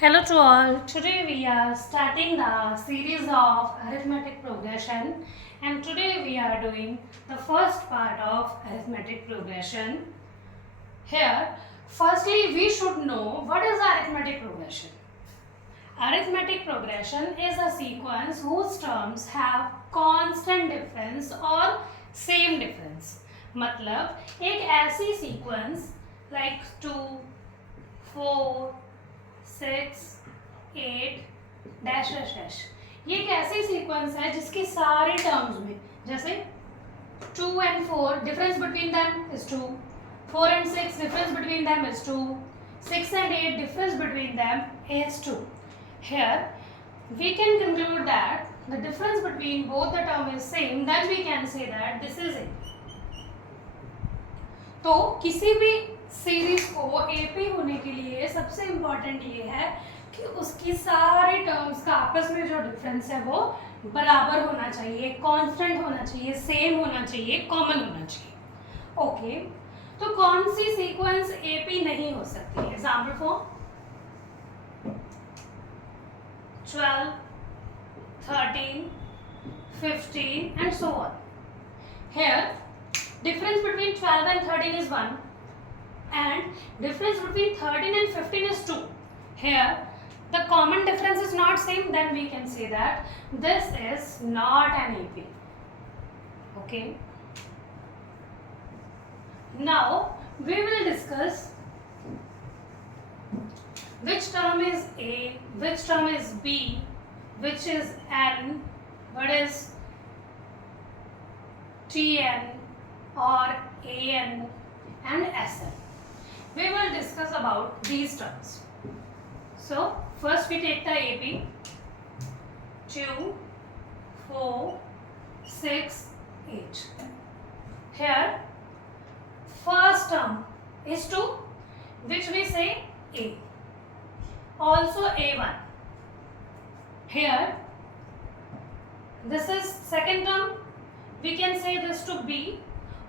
Hello to all. Today we are starting the series of arithmetic progression, and today we are doing the first part of arithmetic progression. Here, firstly we should know what is arithmetic progression. Arithmetic progression is a sequence whose terms have constant difference or same difference. मतलब एक ऐसी sequence like 2, 4, 6, 8 dash dash dash, ये एक ऐसी sequence है जिसकी सारे terms में, जैसे 2 and 4 difference between them is 2, 4 and 6 difference between them is 2, 6 and 8 difference between them is 2. Here we can conclude that the difference between both the term is same, then we can say that this is it. तो किसी भी series को AP होने के लिए सबसे important ये है कि उसकी सारे टर्म्स का आपस में जो डिफरेंस है वो बराबर होना चाहिए, कांस्टेंट होना चाहिए, सेम होना चाहिए, कॉमन होना चाहिए. ओके, तो कौन सी सीक्वेंस एपी नहीं हो सकती? Example for 12, 13, 15 and so on. Here difference between 12 and 13 is 1 and difference between 13 and 15 is 2. Here the common difference is not same, then we can say that this is not an AP. Okay, now we will discuss which term is A, which term is B, which is N, what is Tn or An and Sn. We will discuss about these terms. So first we take the AP 2, 4, 6, 8. Here first term is 2, which we say A. Also A1. Here this is second term, we can say this to B,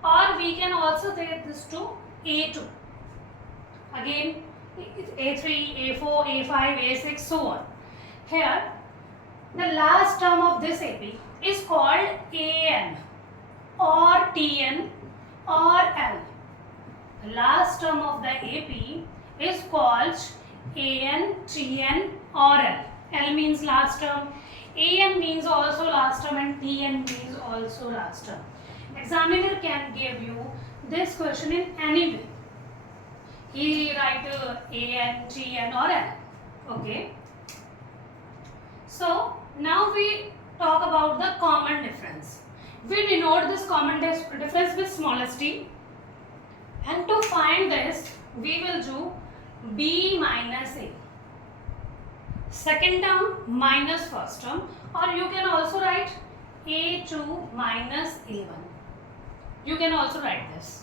or we can also take this to A2. Again A3, A4, A5, A6, so on. Here the last term of this AP is called An or Tn or L. The last term of the AP is called An, Tn or L. L means last term, An means also last term, and Tn means also last term. Examiner can give you this question in any way. He write An, Tn or L. Okay. So now we talk about the common difference. We denote this common difference with smallest t, and to find this we will do B minus A. Second term minus first term, or you can also write A2 minus A1. You can also write this.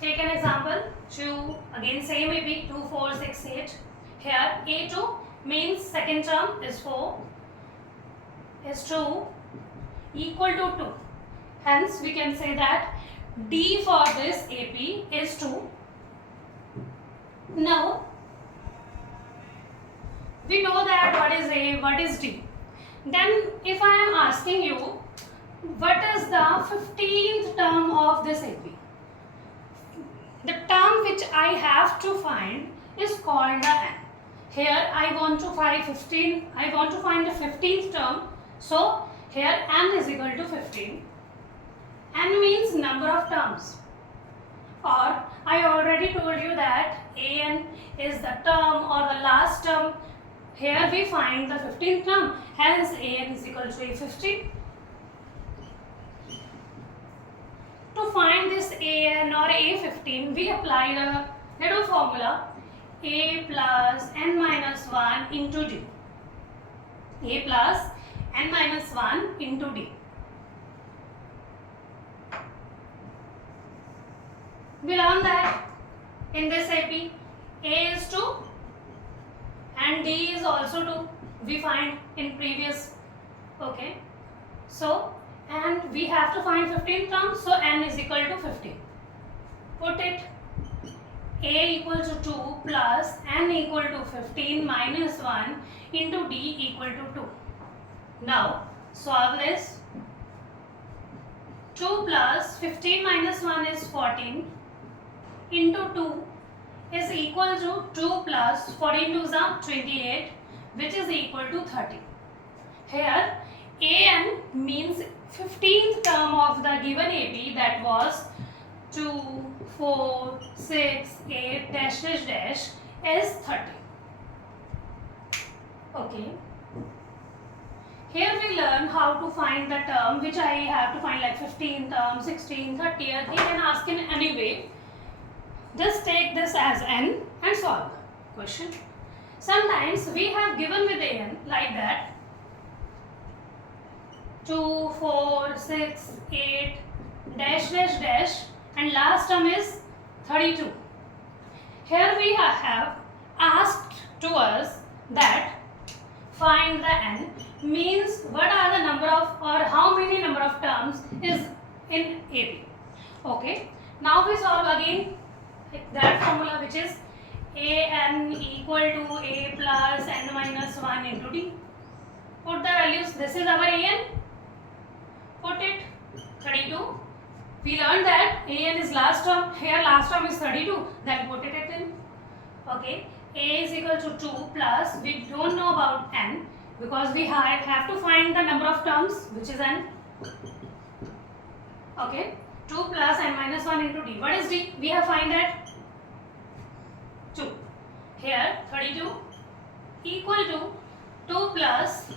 Take an example. 2, again same AP, 2, 4, 6, 8. Here A2 means second term is 4, is 2, equal to 2. Hence we can say that D for this AP is 2. Now we know that what is A, what is D. Then if I am asking you what is the 15th term of this AP, the term which I have to find is called the N. Here I want to find the 15th term, so here N is equal to 15. N means number of terms, or I already told you that An is the term or the last term. Here we find the 15th term, hence An is equal to A15. To find this An or A15, we apply the little formula A plus n minus 1 into D. A plus n minus 1 into D. We learn that in this AP, A is 2 and D is also 2. We find in previous. Okay. So, and we have to find 15 terms, so n is equal to 15. Put it a equal to 2 plus n equal to 15 minus 1 into d equal to 2. Now solve this. 2 plus 15 minus 1 is 14 into 2 is equal to 2 plus 14 2 is 28, which is equal to 30. Here an means 15th term of the given AP, that was 2, 4, 6, 8 dash dash dash is 30. Okay. Here we learn how to find the term which I have to find, like 15 term, 16, 30. He can ask in any way. Just take this as n and solve question. Sometimes we have given with an like that 2, 4, 6, 8 dash dash dash and last term is 32. Here we have asked to us that find the n, means what are the number of or how many number of terms is in AP. Okay, now we solve again that formula, which is an equal to a plus n minus 1 into d. Put the values. This is our an. Put it 32. We learned that an is last term. Here last term is 32. Then put it in. Okay. A is equal to 2 plus, we don't know about n because we have to find the number of terms, which is n. Okay. 2 plus n minus 1 into d. What is d? We have find that 2. Here 32 equal to 2 plus,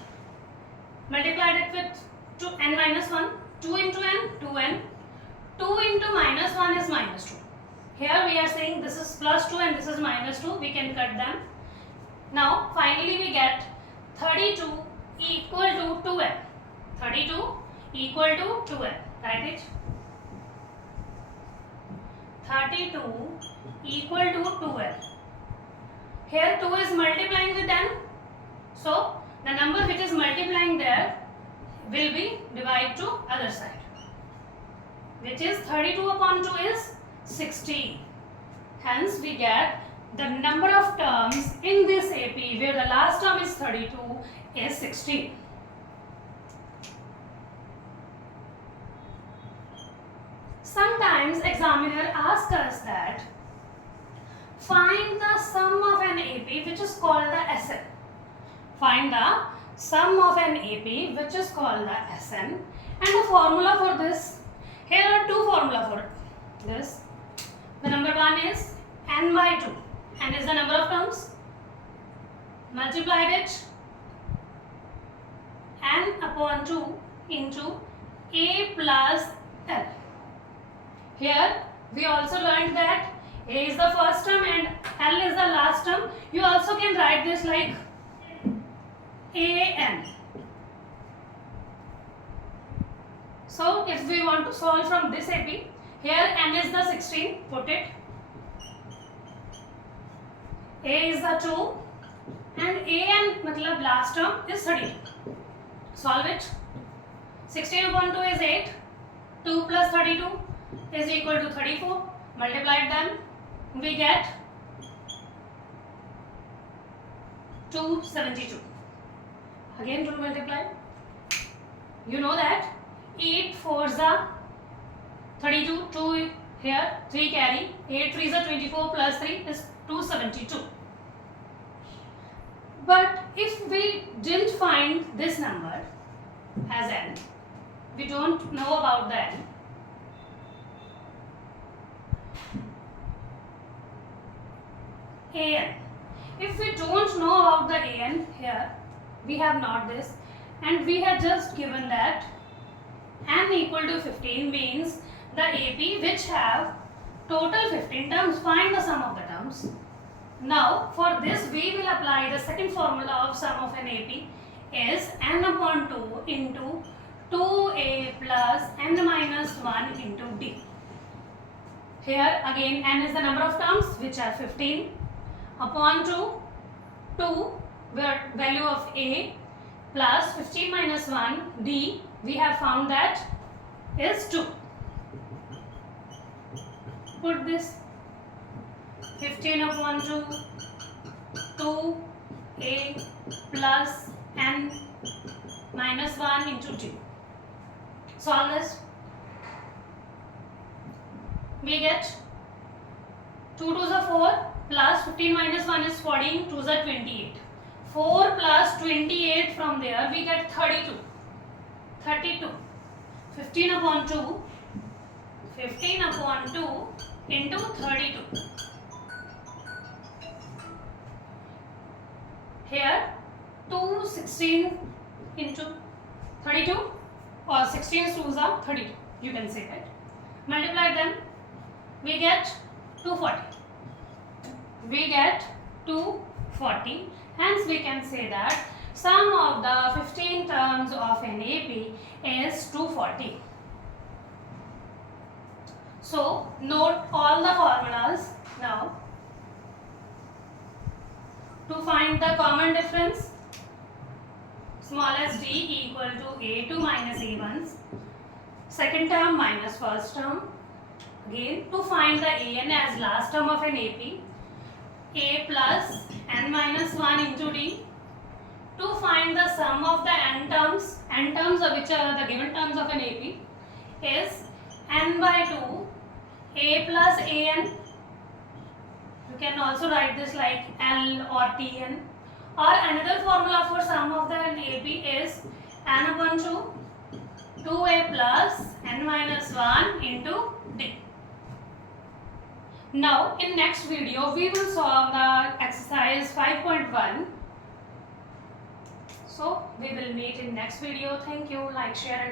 multiplied it with 2 n minus 1, 2 into n, 2n, 2 into minus 1 is minus 2. Here we are saying this is plus 2 and this is minus 2. We can cut them. Now finally we get 32 equal to 2n. 32 equal to 2n. Write it. 32 equal to 2n. Here 2 is multiplying with n. So the number which is multiplying there will be divided to other side, which is 32 upon 2 is 60. Hence we get the number of terms in this AP where the last term is 32 is 16. Sometimes examiner asks us that find the sum of an AP which is called the SN. Find the sum of an AP which is called the SN, and the formula for this. Here are two formulas for this. The number one is n by 2. N is the number of terms. Multiplied it n upon 2 into a plus l. Here we also learned that a is the first term and l is the last term. You also can write this like an. So if we want to solve from this AP, here n is the 16, put it. A is the 2 and an matlab last term is 32. Solve it. 16 upon 2 is 8. 2 plus 32 is equal to 34. Multiplied them, we get 272. Again to multiply. You know that 8 4s are 32, 2 here, 3 carry, 8 3s are 24 plus 3 is 272. But if we didn't find this number as n, we don't know about the n. An. If we don't know about the an here, we have not this, and we have just given that n equal to 15 means the AP which have total 15 terms. Find the sum of the terms. Now for this we will apply the second formula of sum of an AP is n upon 2 into 2a plus n minus 1 into d. Here again n is the number of terms which are 15 upon 2 value of a plus 15 minus 1 d, we have found that is 2. Put this 15 upon 2 2a plus n minus 1 into 2. Solve this. We get 2 2s are 4 plus 15 minus 1 is 14, 2s are 28. 4 plus 28 from there we get 32. 32. 15 upon 2. 15 upon 2 into 32. Here 2 16 into 32 or 16 2s are 32. You can say that. Multiply them. We get 240. We get 240. Hence we can say that sum of the 15 terms of an AP is 240. So note all the formulas now. To find the common difference, smallest d equal to a2 minus a1, second term minus first term. Again, to find the an as last term of an AP, a plus n minus 1 into d. To find the sum of the n terms of which are the given terms of an AP is n by 2 a plus an. You can also write this like L or Tn. Or another formula for sum of the AP is n upon 2 2a plus n minus 1 into d. Now in next video we will solve the exercise 5.1. So we will meet in next video. Thank you. Like, share and